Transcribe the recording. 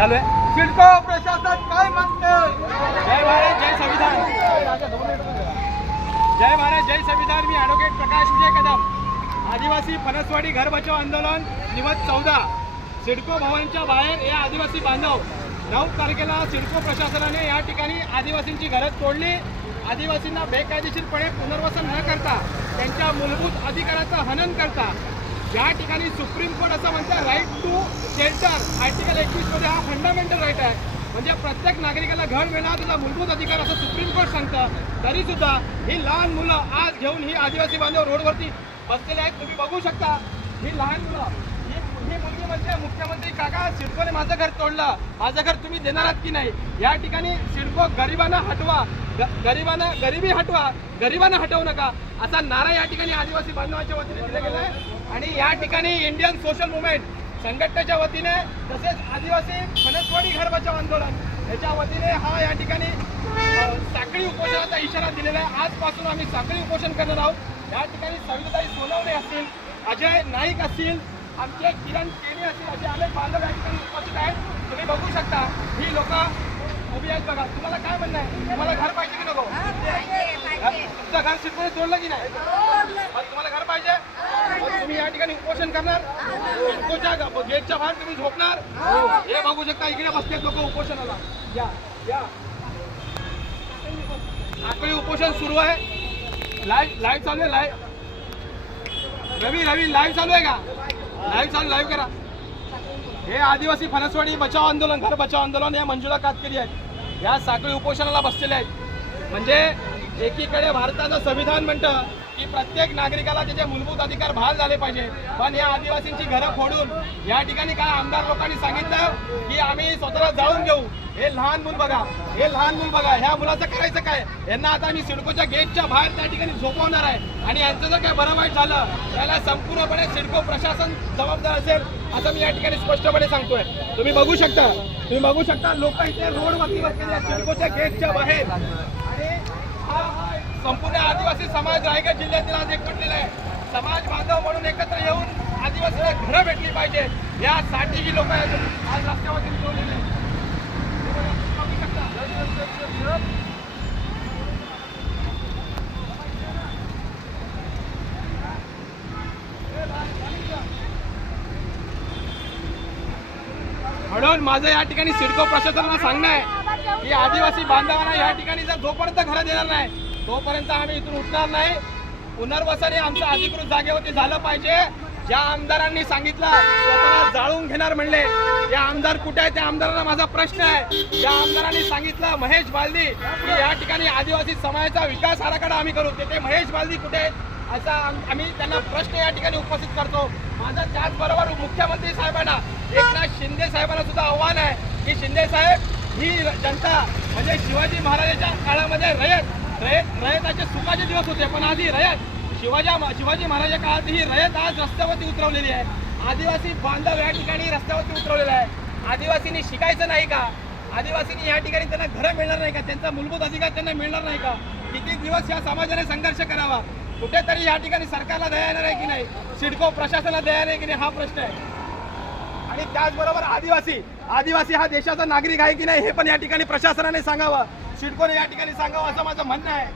चालू आहे. सिडको प्रशासन काय म्हणते? जय महाराज जय संविधान. जय महाराज जय संविधान. मी ॲडव्होकेट प्रकाश विजय कदम. आदिवासी फणसवाडी घर बचाव आंदोलन दिवस चौदा. सिडको भवनच्या बाहेर हे आदिवासी बांधव. नऊ तारखेला सिडको प्रशासनाने या ठिकाणी आदिवासींची घरं तोडली. आदिवासींना बेकायदेशीरपणे पुनर्वसन न करता त्यांच्या मूलभूत अधिकाराचं हनन करता ज्या ठिकाणी सुप्रीम कोर्ट असं म्हणतं राईट टू शेल्टर आर्टिकल एकवीसमध्ये हा फंडामेंटल राईट आहे. म्हणजे प्रत्येक नागरिकाला घर मिळणार त्याचा मूलभूत अधिकार असं सुप्रीम कोर्ट सांगतं. तरी सुद्धा ही लहान मुलं आज घेऊन ही आदिवासी बांधव रोडवरती बसलेले आहेत. तुम्ही बघू शकता ही लहान मुलं तुम्ही मुलगी म्हणजे मुख्यमंत्री काका सिडकोने माझं घर तोडलं. माझं घर तुम्ही देणार आहात की नाही? या ठिकाणी सिडको गरिबांना हटवा. ग- गरिबांना गरिबी हटवा. गरिबांना हटवू नका. असा नारा या ठिकाणी आदिवासी बांधवांच्या वतीने दिला गेला आहे आणि या ठिकाणी इंडियन सोशल मुवमेंट संघटनेच्या वतीने तसेच आदिवासी फणसवाडी घर बचाव आंदोलन याच्या वतीने हा या ठिकाणी साखळी उपोषणाचा इशारा दिलेला आहे. आजपासून आम्ही साखळी उपोषण करणार आहोत. या ठिकाणी सविताई सोनवणे असतील अजय नाईक असतील आमचे किरण केणी असतील असे अनेक बांधव या ठिकाणी उपस्थित आहेत. तुम्ही बघू शकता ही लोक उभी आहेत बघा. तुम्हाला काय म्हणणं आहे? तुम्हाला घर पाहिजे की नको? घर- तुमचं घर शिकवून तोडलं की नाही? मग तुम्हाला घर पाहिजे? मग तुम्ही या ठिकाणी उपोषण करणार. सिडकोच्या ग- गेटच्या बाहेर तुम्ही झोपणार. हे बघू शकता इकडे बसतात लोक उपोषणाला. या या. साखळी उपोषण सुरू आहे. लाईव्ह लाईव्ह चालू आहे लाईव्ह रवी रवी लाईव्ह चालू आहे का? लाईव्ह चालू लाईव्ह करा. हे आदिवासी फणसवाडी बचाव आंदोलन घर बचाव आंदोलन या मंजुळा कातकरी आहेत. या साखळी उपोषणाला बसलेल्या आहेत. म्हणजे एकीकडे भारताचं संविधान म्हणतं की प्रत्येक नागरिकाला त्याचे मूलभूत अधिकार बहाल झाले पाहिजे. पण या आदिवासींची घरं फोडून या ठिकाणी काय आमदार लोकांनी सांगितलं की आम्ही स्वतःला जाळून घेऊ? हे लहान मुल बघा हे लहान मुल बघा ह्या मुलाचं करायचं काय? यांना आता आम्ही सिडकोच्या गेटच्या बाहेर त्या ठिकाणी झोपवणार आहे. आणि यांचं जर काय बरं वाईट झालं त्याला संपूर्णपणे सिडको प्रशासन जबाबदार असेल असं मी या ठिकाणी स्पष्टपणे सांगतोय. तुम्ही बघू शकता तुम्ही बघू शकता लोक इथे रोडवरती बसलेले सिडकोच्या गेटच्या बाहेर. आणि संपूर्ण आदिवासी समाज रायगड जिल्ह्यातील आज एकवटलेला आहे. समाज बांधव म्हणून एकत्र येऊन आदिवासीला घरं भेटली पाहिजे यासाठी ही लोक आज रस्त्यावरती उतरवलेले आहेत. तुम्ही बघू शकता. म्हणून माझं या ठिकाणी सिडको प्रशासनाला सांगणं आहे की आदिवासी बांधवांना या ठिकाणी जर जोपर्यंत घरं देणार नाही तोपर्यंत आम्ही इथून उठणार नाही. पुनर्वसन हे आमचं अधिकृत जागेवरती झालं पाहिजे. ज्या आमदारांनी सांगितलं स्वतःला जाळून घेणार म्हणले या आमदार कुठे आहे त्या आमदारांना माझा प्रश्न आहे. ज्या आमदारांनी सांगितलं महेश बालदी की या ठिकाणी आदिवासी समाजाचा विकास आराखडा आम्ही करू. ते महेश बालदी कुठे आहेत? असा आम्ही त्यांना प्रश्न या ठिकाणी उपस्थित करतो. माझा त्याचबरोबर मुख्यमंत्री साहेबांना एकनाथ शिंदे साहेबांना सुद्धा आव्हान आहे की शिंदे साहेब ही र- जनता म्हणजे शिवाजी महाराजांच्या काळामध्ये रयत रयत रयताचे सुखाचे दिवस होते पण आधी रयत. शिवाजी शिवाजी महाराजांच्या काळात ही रयत आज रस्त्यावरती उतरवलेली आहे. आदिवासी बांधव या ठिकाणी रस्त्यावरती उतरवलेला आहे. आदिवासींनी शिकायचं नाही का? आदिवासींनी या ठिकाणी त्यांना घरं मिळणार नाही का? त्यांचा मूलभूत अधिकार त्यांना मिळणार नाही का? किती दिवस या समाजाने संघर्ष करावा? कुठेतरी या ठिकाणी सरकारला दया येणार आहे की नाही? सिडको प्रशासनाला दया आहे की नाही? हा प्रश्न आहे. आणि त्याचबरोबर आदिवासी आदिवासी हा देशाचा नागरिक आहे की नाही हे पण या ठिकाणी प्रशासनाने सांगावं. सिडकोने या ठिकाणी सांगावं असं माझं म्हणणं आहे.